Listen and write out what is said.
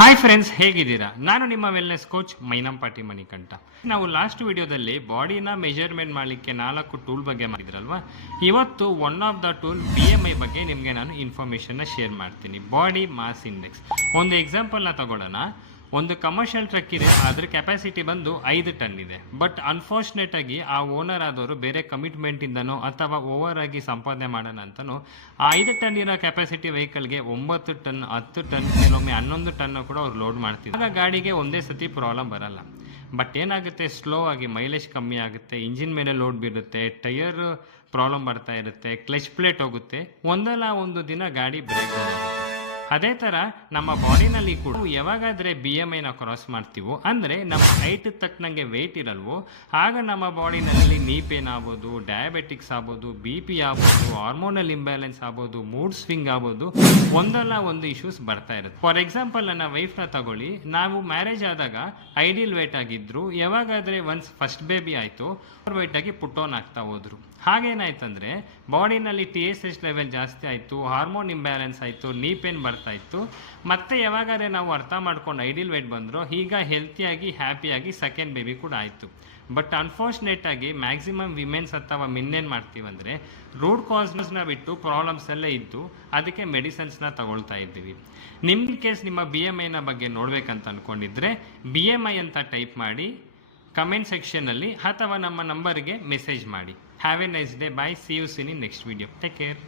Hi friends, ಹೇಗಿದ್ದೀರಾ? ನಾನು ನಿಮ್ಮ ವೆಲ್ನೆಸ್ ಕೋಚ್ ಮೈನಂಪಾಟಿ ಮಣಿಕಂಠ. ನಾವು ಲಾಸ್ಟ್ ವಿಡಿಯೋದಲ್ಲಿ ಬಾಡಿನ ಮೆಜರ್ಮೆಂಟ್ ಮಾಡಲಿಕ್ಕೆ 4 ಟೂಲ್ ಬಗ್ಗೆ ಮಾಡಿದ್ರಲ್ವಾ. ಇವತ್ತು one of the tool BMI ಬಗ್ಗೆ ನಿಮಗೆ ನಾನು ಇನ್ಫಾರ್ಮೇಷನ್ನ ಶೇರ್ ಮಾಡ್ತೀನಿ. Body mass index. ಒಂದು ಎಕ್ಸಾಂಪಲ್ನ ತಗೊಳ್ಳೋಣ. ಒಂದು ಕಮರ್ಷಿಯಲ್ ಟ್ರಕ್ ಇದೆ, ಅದ್ರ ಕೆಪಾಸಿಟಿ ಬಂದು 5 ಟನ್ ಇದೆ. ಬಟ್ ಅನ್ಫಾರ್ಚುನೇಟ್ ಆಗಿ ಆ ಓನರ್ ಆದವರು ಬೇರೆ ಕಮಿಟ್ಮೆಂಟ್ ಇಂದನೋ ಅಥವಾ ಓವರ್ ಆಗಿ ಸಂಪಾದನೆ ಮಾಡೋಣ ಅಂತನೋ ಆ 5 ಟನ್ ಇರೋ ಕೆಪಾಸಿಟಿ ವೆಹಿಕಲ್ಗೆ 9 ಟನ್, 10 ಟನ್, ಕೆಲವೊಮ್ಮೆ 11 ಟನ್ ಕೂಡ ಅವ್ರು ಲೋಡ್ ಮಾಡ್ತಿದ್ರು. ಆಗ ಗಾಡಿಗೆ ಒಂದೇ ಸತಿ ಪ್ರಾಬ್ಲಮ್ ಬರಲ್ಲ. ಬಟ್ ಏನಾಗುತ್ತೆ, ಸ್ಲೋ ಆಗಿ ಮೈಲೇಜ್ ಕಮ್ಮಿ ಆಗುತ್ತೆ, ಇಂಜಿನ್ ಮೇಲೆ ಲೋಡ್ ಬೀರುತ್ತೆ, ಟೈರ್ ಪ್ರಾಬ್ಲಮ್ ಬರ್ತಾ ಇರುತ್ತೆ, ಕ್ಲಚ್ ಪ್ಲೇಟ್ ಹೋಗುತ್ತೆ, ಒಂದಲ್ಲ ಒಂದು ದಿನ ಗಾಡಿ ಬ್ರೇಕ್ ಆಗುತ್ತೆ. ಅದೇ ಥರ ನಮ್ಮ ಬಾಡಿನಲ್ಲಿ ಕೂಡ ಯಾವಾಗಾದರೆ BMIನ ಕ್ರಾಸ್ ಮಾಡ್ತೀವೋ, ಅಂದರೆ ನಮ್ಮ ಹೈಟ್ ತಕ್ಕನಂಗೆ ವೆಯ್ಟ್ ಇರಲ್ವೋ, ಆಗ ನಮ್ಮ ಬಾಡಿನಲ್ಲಿ ನೀ ಪೇನ್ ಆಗ್ಬೋದು, ಡಯಾಬೆಟಿಕ್ಸ್ ಆಗ್ಬೋದು, BP ಆಗ್ಬೋದು, ಹಾರ್ಮೋನಲ್ ಇಂಬ್ಯಾಲೆನ್ಸ್ ಆಗ್ಬೋದು, ಮೂಡ್ ಸ್ವಿಂಗ್ ಆಗ್ಬೋದು, ಒಂದಲ್ಲ ಒಂದು ಇಶ್ಯೂಸ್ ಬರ್ತಾ ಇರುತ್ತೆ. ಫಾರ್ ಎಕ್ಸಾಂಪಲ್, ನನ್ನ ವೈಫ್ನ ತಗೊಳ್ಳಿ. ನಾವು ಮ್ಯಾರೇಜ್ ಆದಾಗ ಐಡಿಯಲ್ ವೇಟ್ ಆಗಿದ್ರು, ಯಾವಾಗಾದರೆ ಒನ್ಸ್ ಫಸ್ಟ್ ಬೇಬಿ ಆಯಿತು ಓವರ್ ವೇಟ್ ಆಗಿ ಪುಟ್ಟೋನ್ ಆಗ್ತಾ ಹೋದ್ರು. ಹಾಗೇನಾಯ್ತಂದರೆ ಬಾಡಿನಲ್ಲಿ TSH ಲೆವೆಲ್ ಜಾಸ್ತಿ ಆಯಿತು, ಹಾರ್ಮೋನ್ ಇಂಬ್ಯಾಲೆನ್ಸ್ ಆಯಿತು, ನೀ ಪೇನ್ ಬರ್ತಾ ಇತ್ತು. ಮತ್ತೆ ಯಾವಾಗಾದ್ರೆ ನಾವು ಅರ್ಥ ಮಾಡ್ಕೊಂಡು ಐಡಿಯಲ್ ವೇಟ್ ಬಂದರೂ ಈಗ ಹೆಲ್ತಿಯಾಗಿ ಹ್ಯಾಪಿಯಾಗಿ ಸೆಕೆಂಡ್ ಬೇಬಿ ಕೂಡ ಆಯಿತು. ಬಟ್ ಅನ್ಫಾರ್ಚುನೇಟ್ ಆಗಿ ಮ್ಯಾಕ್ಸಿಮಮ್ ವಿಮೆನ್ಸ್ ಅಥವಾ ಮಿನ್ನೇನು ಮಾಡ್ತೀವಂದರೆ ರೂಟ್ ಕಾಸ್ನ ಬಿಟ್ಟು ಪ್ರಾಬ್ಲಮ್ಸ್ ಎಲ್ಲ ಇದ್ದು ಅದಕ್ಕೆ ಮೆಡಿಸಿನ್ಸ್ನ ತಗೊಳ್ತಾ ಇದ್ದೀವಿ. ನಿಮ್ಮ ಕೇಸ್ ನಿಮ್ಮ BMIನ ಬಗ್ಗೆ ನೋಡ್ಬೇಕಂತ ಅಂದ್ಕೊಂಡಿದ್ರೆ BMI ಅಂತ ಟೈಪ್ ಮಾಡಿ ಕಮೆಂಟ್ ಸೆಕ್ಷನಲ್ಲಿ ಅಥವಾ ನಮ್ಮ ನಂಬರ್ಗೆ ಮೆಸೇಜ್ ಮಾಡಿ. Have a nice day. Bye. See you seen in next video. Take care.